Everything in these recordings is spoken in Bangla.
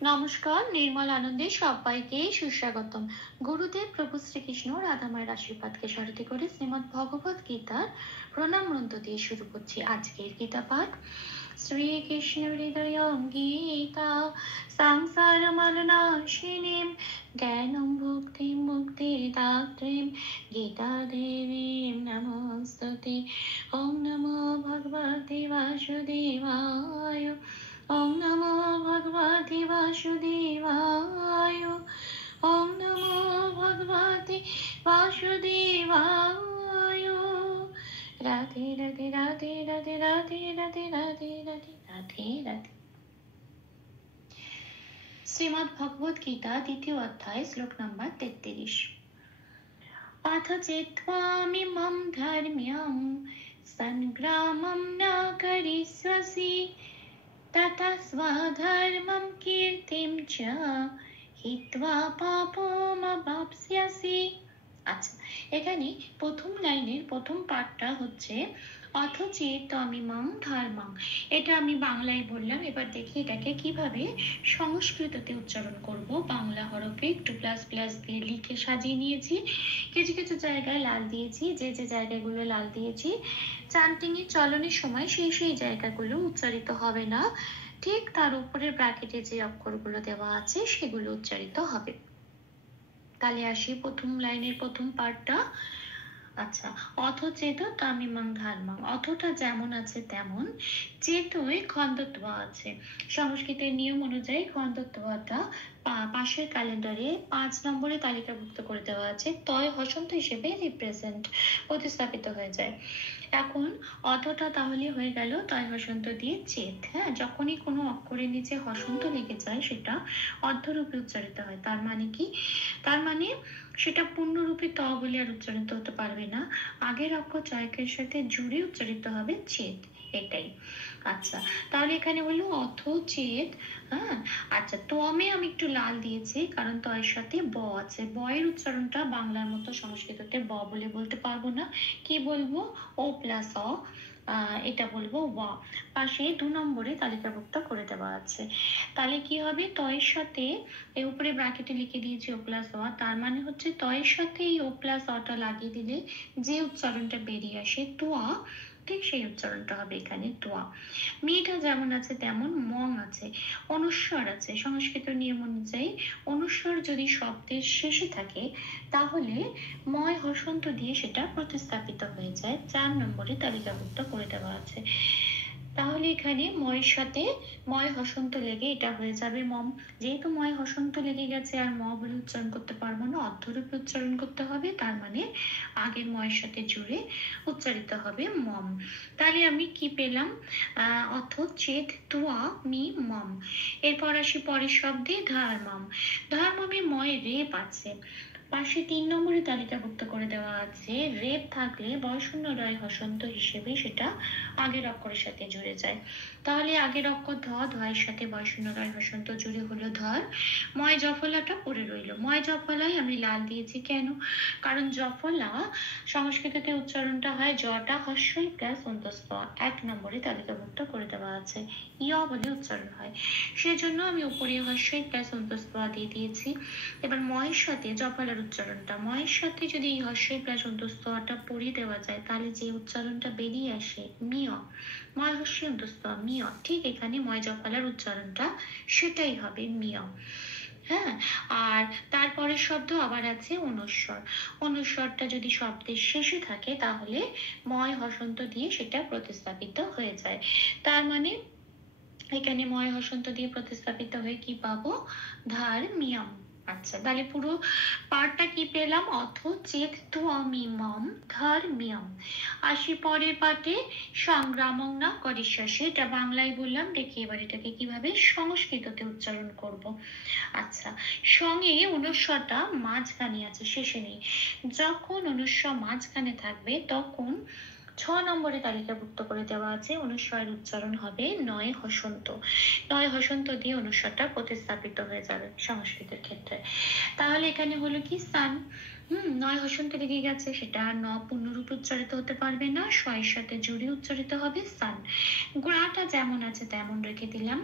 নমস্কার, নির্মল আনন্দে সবাইকে সুস্বাগতম। গুরুদেব প্রভু শ্রীকৃষ্ণ রাধামায়ের আশীর্বাদকে সারথি করে শ্রীমদ্ ভগবত গীতার প্রণাম মন্ত্র দিয়ে শুরু করছি আজকের গীতা পাঠ। শ্রীকৃষ্ণ হৃদয় গীতা সংসার মলনাশিনীম জ্ঞানম ভক্তিম মুক্তিদাত্রীম গীতা দেবীম নমস্তুতে। ওম নমো ভগবতে বাসুদেবায়। ওম নমো ভগবতে বাসুদেবায়। ওম নমো ভগবতে বাসুদেবায়। রাধে রাধে রাধে রাধে রাধে রাধে রাধে রাধে রাধে রাধে। শ্রীমদ্ ভগবত গীতা দ্বিতীয় অধ্যায় শ্লোক নম্বর 33। অথ চেত্ত্বামিমং ধর্ম্যং সংগ্রামং ন করিষ্যসি তথা স্বধর্মং কীর্তিম চ হিত্বা পাপমবাপ্স্যসি। আচ্ছা, এখানে প্রথম লাইনের প্রথম পার্টটা হচ্ছে অথ চেত্ত্বামিমং ধর্মং। এটা আমি বাংলায় বললাম, এবার দেখি এটাকে কিভাবে সংস্কৃততে উচ্চারণ করব। বাংলা হরফে একটু প্লাস প্লাস দিয়ে লিখে সাজিয়ে নিয়েছি, কিছু কিছু জায়গায় লাল দিয়েছি। যে যে জায়গাগুলো লাল দিয়েছি চান্টিং এর চলনের সময় সেই সেই জায়গাগুলো উচ্চারিত হবে না, ঠিক তার উপরে ব্র্যাকেটে যে অক্ষরগুলো দেওয়া আছে সেগুলো উচ্চারিত হবে। তাহলে আসি প্রথম লাইনের প্রথম পার্টটা। আচ্ছা, অথ চেত তামিমাং ধর্মাং, অথটা যেমন আছে তেমন, চেতই খণ্ডত্ব আছে। সংস্কৃতের নিয়ম অনুযায়ী খণ্ডত্বটা পাশের ক্যালেন্ডারে 5 নম্বরে তালিকাভুক্ত করে দেওয়া আছে, তয় হসন্ত হিসেবে রিপ্রেজেন্ট প্রতিস্থাপিত হয়ে যায়। এখন অথটা তাহলে হয়ে গেল তয় হসন্ত দিয়ে চেত। হ্যাঁ, যখনই কোনো অক্ষরের নিচে হসন্ত লেগে যায় সেটা অর্ধরূপে উচ্চারিত হয়। তার মানে কি? তার মানে সেটা পূর্ণরূপে ত বলে আর উচ্চারিত হতে পারবে না, আগের অক্ষর জয়কের সাথে জুড়ে উচ্চারিত হবে চেত, এটাই। আচ্ছা, তাহলে এখানে হলো অথ চেত। হ্যাঁ, আচ্ছা, তমে আমি একটু লাল দিয়েছি কারণ তয়ের সাথে ব আছে। ব এর উচ্চারণটা বাংলার মতো সংস্কৃততে ব বলে বলতে পারবো না, কি বলবো? ও প্লাস অ, এটা বলবো ওয়া। পাশে 2 নম্বরে তালিকাভুক্ত করে দেওয়া আছে। তাহলে কি হবে? তয়ের সাথে এর উপরে ব্র্যাকেটে লিখে দিয়েছি ও প্লাস অ, তার মানে হচ্ছে তয়ের সাথে এই ও প্লাস অটা লাগিয়ে দিলে যে উচ্চারণটা বেরিয়ে আসে তোয়া, ঠিক সেই উচ্চারণটা হবে এখানে তোয়া। মেয়েটা যেমন আছে তেমন মং আছে, অনুস্বর আছে। সংস্কৃত নিয়ম অনুযায়ী অনুস্বর যদি শব্দের শেষে থাকে তাহলে ময় হসন্ত দিয়ে সেটা প্রতিস্থাপিত হয়ে যায়। 4 নম্বরে তালিকাভুক্ত করে দেওয়া আছে। তাহলে এখানে ময়ের সাথে ময় হসন্ত লেগে এটা হয়ে যাবে মম। যেহেতু ময় হসন্ত লেগে গেছে আর ম বলে উচ্চারণ করতে পারবো না, অর্ধরূপে উচ্চারণ করতে হবে, তার মানে আগের ময়ের সাথে জুড়ে উচ্চারিত হবে মম। তাহলে আমি কি পেলাম? অথ চেত তুয়া মি মম। এরপর আসি পরের শব্দে ধর্মম। ধর্মমে ময় রেপ আছে, পাশে 3 নম্বরে তালিকাভুক্ত করে দেওয়া আছে। রেপ থাকলে বয়শূন্য রয় হসন্ত হিসেবে সেটা আগের অক্ষরের সাথে জুড়ে যায়। তাহলে আগের অক্ষর ধ, ধয়ের সাথে বয়শূন্য রয় হসন্ত জুড়ে হলো ধর। ময় জফলাটা পড়ে রইল। ময় জফলায় আমি লাল দিয়েছি কেন? কারণ জফলা সংস্কৃততে উচ্চারণটা হয় জটা হস্যই প্লাস অন্তস্থ, 1 নম্বরে তালিকাভুক্ত করে দেওয়া আছে, ইয়া বলে উচ্চারণ হয়, সেজন্য আমি উপরে হস্যই প্লাস অন্তস্থ দিয়ে দিয়েছি। এবার ময়ের সাথে জফলার উচ্চারণটা, ময়ের সাথে যদি এই হস্যই প্লাস অন্তস্থটা পড়িয়ে দেওয়া যায় তাহলে যে উচ্চারণটা বেরিয়ে আসে মিয়, ময় হস্যই অন্তস্থ মিয়, ঠিক এখানে ময় জফলার উচ্চারণটা সেটাই হবে মিয়। হ্যাঁ, আর তারপরের শব্দ আবার আছে অনুস্বর। অনুস্বরটা যদি শব্দের শেষে থাকে তাহলে ময় হসন্ত দিয়ে সেটা প্রতিস্থাপিত হয়ে যায়। তার মানে এখানে ময় হসন্ত দিয়ে প্রতিস্থাপিত হয়ে কি পাবো? ধার্মিয়ম। আচ্ছা, তাহলে পুরো পার্টটা কি পেলাম? অথ চেত তুয়ামিমম ধর্মিয়ম। আসি পরের পার্টে সংগ্রামং না করিষ্যাসি। এটা বাংলায় বললাম, দেখি এবার এটাকে কিভাবে সংস্কৃততে উচ্চারণ করব। আচ্ছা, সঙ্গে অনুস্বরটা মাঝখানে আছে, শেষে নেই। যখন অনুস্বর মাঝখানে থাকবে তখন 6 নম্বরে তালিকাভুক্ত করে দেওয়া আছে অনুস্বরের উচ্চারণ হবে নয় হসন্ত। নয় হসন্ত দিয়ে অনুস্বরটা প্রতিস্থাপিত হয়ে যাবে সংস্কৃতের ক্ষেত্রে। তাহলে এখানে হলো কি সান, নয় হসন্ত লেগে গেছে, সেটা আর ন পূর্ণরূপে উচ্চারিত হতে পারবে না, শয়ের সাথে জুড়ে উচ্চারিত হবে সান। গ্রাটা যেমন আছে তেমন রেখে দিলাম।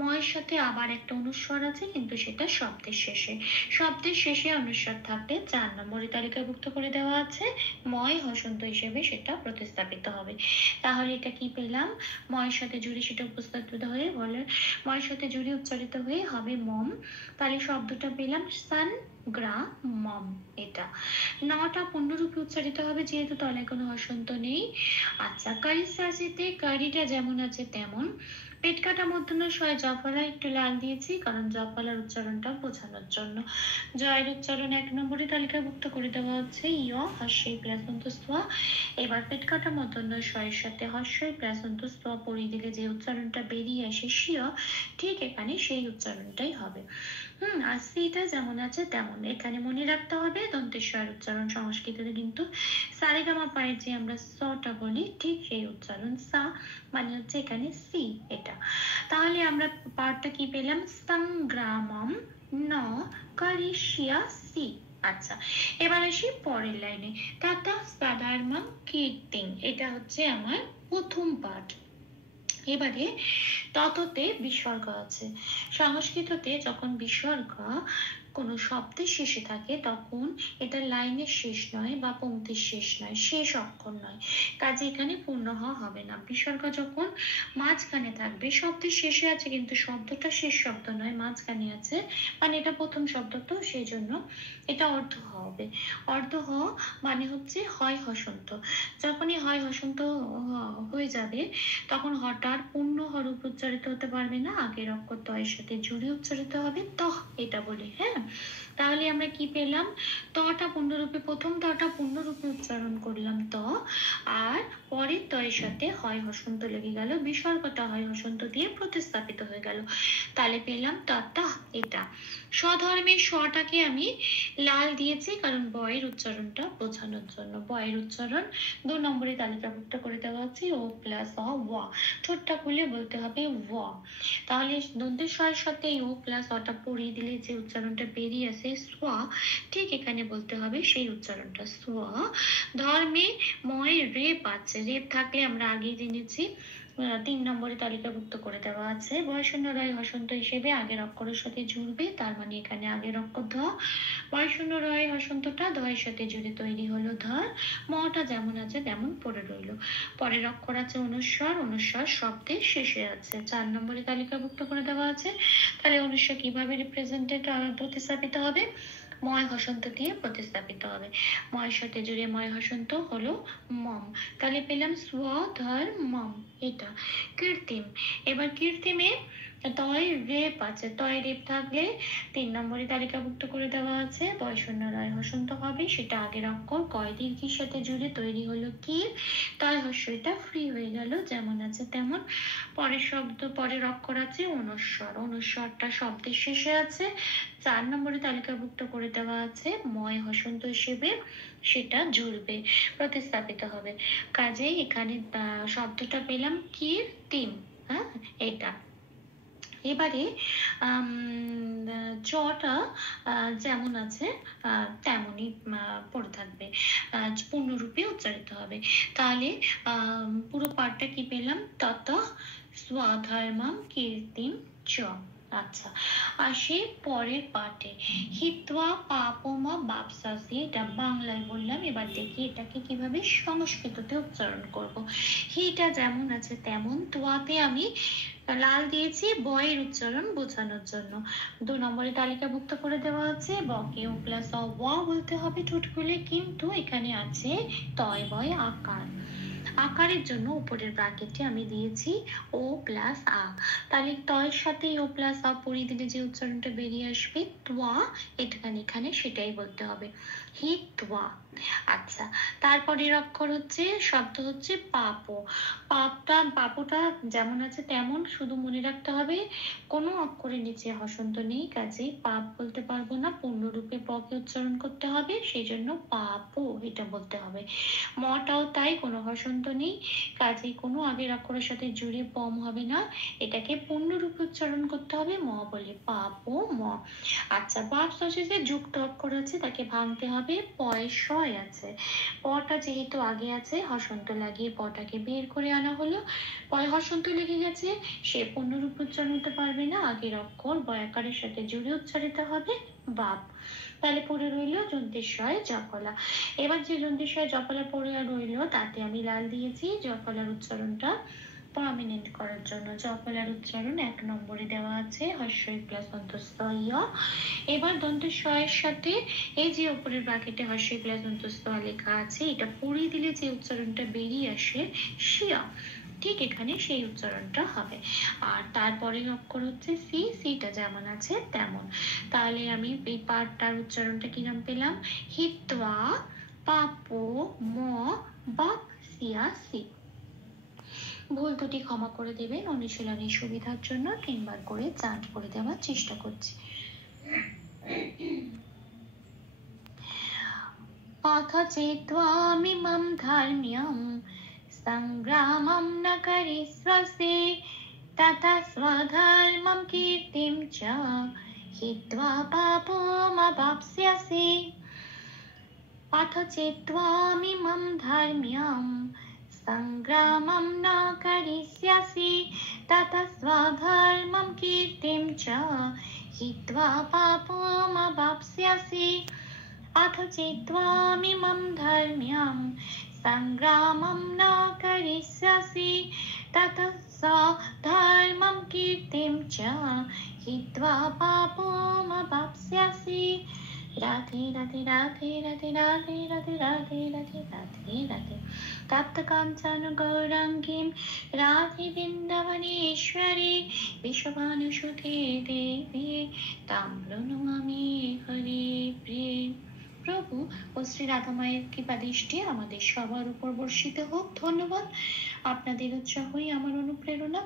ময়ের সাথে আবার একটা অনুস্বর আছে, কিন্তু সেটা শব্দের শেষে। শব্দের শেষে অনুস্বর থাকলে 4 নম্বরে তালিকাভুক্ত করে দেওয়া আছে, ময় হসন্ত হিসেবে সেটা প্রতিস্থাপিত হবে। তাহলে এটা কি পেলাম, ময়ের সাথে জুড়ে সেটা উপস্থাপিত হয়ে বলে, ময়ের সাথে জুড়ে উচ্চারিত হয়ে হবে মম। তাহলে শব্দটা পেলাম সান গ্রা মম। এটা নটা পূর্ণরূপে উচ্চারিত হবে, যেহেতু তলায় কোনো হসন্ত নেই। আচ্ছা, কারি সাজিতে কারিটা যেমন আছে তেমন। পেট কাটা মধ্যন্য শয় জফলা একটু লাল দিয়েছি, কারণ জফলার উচ্চারণটা বোঝানোর জন্য। জয়ের উচ্চারণ 1 নম্বরে তালিকাভুক্ত করে দেওয়া হচ্ছে ইয় হস্যই প্লাসন্ত স্তোয়া। এবার পেট কাটা মধ্যন্য শয়ের সাথে হস্যই প্লাসন্ত স্তোয়া পরিয়ে দিলে যে উচ্চারণটা বেরিয়ে আসে শিয়, ঠিক এখানে সেই উচ্চারণটাই হবে। আর সিটা যেমন আছে তেমন। এখানে মনে রাখতে হবে দন্তেশ্বর উচ্চারণ সংস্কৃততে কিন্তু সারেগামা পায়ের যে আমরা সটা বলি, ঠিক সেই উচ্চারণ সা, মানে হচ্ছে এখানে সি এটা। তাহলে আমরা পার্টটা কি পেলাম, সংগ্রামম ন কারিষ্যা সি। আচ্ছা, এবার আসি পরের লাইনে, তাতা সাধারণ কীর্তিং। এটা হচ্ছে আমার প্রথম পার্ট। এবারে তততে বিসর্গ আছে। সংস্কৃততে যখন বিসর্গ কোনো শব্দের শেষে থাকে, তখন এটা লাইনের শেষ নয় বা পংক্তির শেষ নয়, শেষ অক্ষর নয়, কাজে এখানে পূর্ণ হবে না। বিসর্গ যখন মাঝখানে থাকবে, শব্দের শেষে আছে কিন্তু শব্দটা শেষ শব্দ নয়, মাঝখানে আছে, মানে এটা প্রথম শব্দ, তো সেই জন্য এটা অর্ধ হবে। অর্ধ মানে হচ্ছে হয় হসন্ত। যখনই হয় হসন্ত হয়ে যাবে, তখন হঠাৎ পূর্ণ হরূপ উচ্চারিত হতে পারবে না, আগের অক্ষর তয়ের সাথে জুড়ে উচ্চারিত হবে ত, এটা বলি। হ্যাঁ, তাহলে আমরা কি পেলাম, তটা পূর্ণরূপে, প্রথম তটা পূর্ণরূপে উচ্চারণ করলাম ত, আর পরের তয়ের সাথে হয় হসন্ত লেগে গেল, বিসর্গটা হয় হসন্ত দিয়ে প্রতিস্থাপিত হয়ে গেল। তাহলে পেলাম ততা। এটা স্বধর্মের স্বটাকে আমি লাল দিয়েছি, কারণ বয়ের উচ্চারণটা বোঝানোর জন্য। বয়ের উচ্চারণ 2 নম্বরে তালিকাভুক্ত করে দেওয়া আছে ও প্লাস অ ওয়া। ঠোঁটটা খুলে বলতে হবে ওয়া। তাহলে দন্তেশ্বরের সাথে ও প্লাস অটা পড়িয়ে দিলে যে উচ্চারণটা বেরিয়ে আসে সোয়া, ঠিক এখানে বলতে হবে সেই উচ্চারণটা সোয়া। ধর্মে ময় রেপ আছে, রেপ থাকলে আমরা আগেই জেনেছি 3 নম্বরে তালিকাভুক্ত করে দেওয়া আছে। বয়শূন্য রয় হসন্ত হিসেবে আগের অক্ষরের সাথে জুড়বে, তার মানে এখানে আগের অক্ষর ধ। বয়শূন্য রয় হসন্তটা ধয়ের সাথে জুড়ে তৈরি হলো ধর। মটা যেমন আছে তেমন পড়ে রইল। পরের অক্ষর আছে অনুস্বর, অনুস্বর শব্দের শেষে আছে, 4 নম্বরে তালিকাভুক্ত করে দেওয়া আছে। তাহলে অনুস্বর কিভাবে রিপ্রেজেন্টেড প্রতিস্থাপিত হবে, ময় হসন্ত দিয়ে প্রতিস্থাপিত হবে। ময়ের সাথে জুড়ে ময় হসন্ত হলো মম। তাহলে পেলাম স্বধর মম। এটা কৃত্রিম। এবার কৃত্রিমে তয় রেপ আছে, তয় রেপ থাকলে 3 নম্বরে তালিকাভুক্ত করে দেওয়া আছে। বয়শূন্য রয় হসন্ত হবে, সেটা আগের অক্ষর কয় দীর্ঘের সাথে জুড়ে তৈরি হলো কি, তয় হস্যটা ফ্রি হয়ে গেল, যেমন আছে তেমন। পরের শব্দ, পরের অক্ষর আছে অনুস্বর, অনুস্বরটা শব্দের শেষে আছে, 4 নম্বরে তালিকাভুক্ত করে দেওয়া আছে ময় হসন্ত হিসেবে, সেটা জুড়বে, প্রতিস্থাপিত হবে। কাজেই এখানে শব্দটা পেলাম কীর্তিম। হ্যাঁ, এটা। এবারে চটা যেমন আছে তেমনই পড়ে থাকবে, পূর্ণরূপে উচ্চারিত হবে। তাহলে পুরো পাঠটা কি পেলাম, তত স্বধর্মম কীর্তিম চ। আচ্ছা, আসি পরের পাঠে, হিত্বা পাপমা বাপসাসি। এটা বাংলায় বললাম, এবার দেখি এটাকে কিভাবে সংস্কৃততে উচ্চারণ করব। হিটা যেমন আছে তেমন, তোয়াতে আমি লাল দিয়েছি বয়ের উচ্চারণ বোঝানোর জন্য। 2 নম্বরে তালিকাভুক্ত করে দেওয়া আছে বকে ও প্লাস অ ওয়া বলতে হবে ঠোঁট খুলে, কিন্তু এখানে আছে তয় বয় আকার। আকারের জন্য উপরের ব্র্যাকেটে আমি দিয়েছি ও প্লাস আ। তাহলে তয়ের সাথে ও প্লাস আ পরিয়ে দিলে যে উচ্চারণটা বেরিয়ে আসবে তোয়া, এখানে সেটাই বলতে হবে। হি তোয়া। আচ্ছা, তারপরের অক্ষর হচ্ছে, শব্দ হচ্ছে পাপো। পাপোটা যেমন আছে তেমন, শুধু মনে রাখতে হবে কোনো অক্ষরের নিচে হসন্ত নেই, কাজেই পাপ বলতে পারবো না, পূর্ণরূপে পকে উচ্চারণ করতে হবে, সেই জন্য পাপো এটা বলতে হবে। মটাও তাই, কোনো হসন্ত নেই, কাজেই কোনো আগের অক্ষরের সাথে জুড়ে পম হবে না, এটাকে পূর্ণরূপে উচ্চারণ করতে হবে ম বলে, পাপো ম। আচ্ছা, বাপ শেষে যুক্ত অক্ষর আছে, তাকে ভাঙতে হবে, পয় শয় আছে, পটা যেহেতু আগে আছে হসন্ত লাগিয়ে পটাকে বের করে আনা হলো, পয় হসন্ত লেগে গেছে, সে পূর্ণরূপ উচ্চারণ হতে পারবে না, আগের অক্ষর বয়াকারের সাথে জুড়ে উচ্চারিত হবে বাপ। তাহলে পড়ে রইল জন্তেশ্বয় জফলা। এবার যে জন্তেশ্বয় জফলা পড়ে রইল তাতে আমি লাল দিয়েছি জফলার উচ্চারণটা পার্মানেন্ট করার জন্য। জফলার উচ্চারণ 1 নম্বরে দেওয়া আছে, হস্যই প্লাস অন্তস্থ ইয়। এবার দন্তেশ্বয়ের সাথে এই যে উপরের ব্র্যাকেটে হস্যই প্লাস অন্তস্থ লেখা আছে, এটা পড়িয়ে দিলে যে উচ্চারণটা বেরিয়ে আসে শিয়া, ঠিক এখানে সেই উচ্চারণটা হবে। আর তারপরে অক্ষর হচ্ছে সি, সিটা যেমন আছে তেমন। তাহলে আমি এই পাঠটার উচ্চারণটা কি নাম পেলাম, হিত্বা পাপো ম বাপ সিয়া সি। ভুল ত্রুটি ক্ষমা করে দেবেন, অনুশীলনের সুবিধার জন্য 3 বার করে চার্ট করে দেওয়ার চেষ্টা করছি। अथ चेत्त्वामिमं धर्म्यं सङ्ग्रामं न करिष्यसि, ततः स्वधर्मं कीर्तिं च हित्वा पापमवाप्स्यसि। अथ चेत्त्वामिमं धर्म्यं सङ्ग्रामं न करिष्यसि, ततः स्वधर्मं कीर्तिं च हित्वा पापमवाप्स्यसि। अथ चेत्त्वामिमं धर्म्यं सङ्ग्रामं न करिष्यसि, ततः स्वधर्मं कीर्तिं च हित्वा पापमवाप्स्यसि। राधे राधे राधे राधे राधे राधे राधे राधे राधे राधे। तप्तकाञ्चन गौराङ्गीं राधे वृन्दावनेश्वरी, विश्वभानुसुते देवी तां प्रणमामि हरि प्रेम। প্রভু ও শ্রী রাধা মায়ের কৃপা দৃষ্টি আমাদের সবার উপর বর্ষিত হোক। ধন্যবাদ, আপনাদের উৎসাহই আমার অনুপ্রেরণা।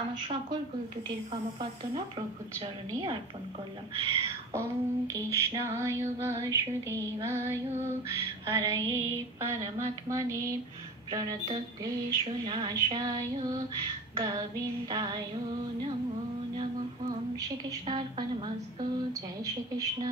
আমার সকল ভুল ত্রুটির ক্ষমা প্রার্থনা প্রভুর চরণে অর্পণ করলাম। ওম কৃষ্ণায় বাসুদেবায় হরয়ে পরমাত্মনে প্রণতক্লেশনাশায় গোবিন্দায় নমো নমঃ। শ্রীকৃষ্ণার্পণমস্তু। জয় শ্রীকৃষ্ণ।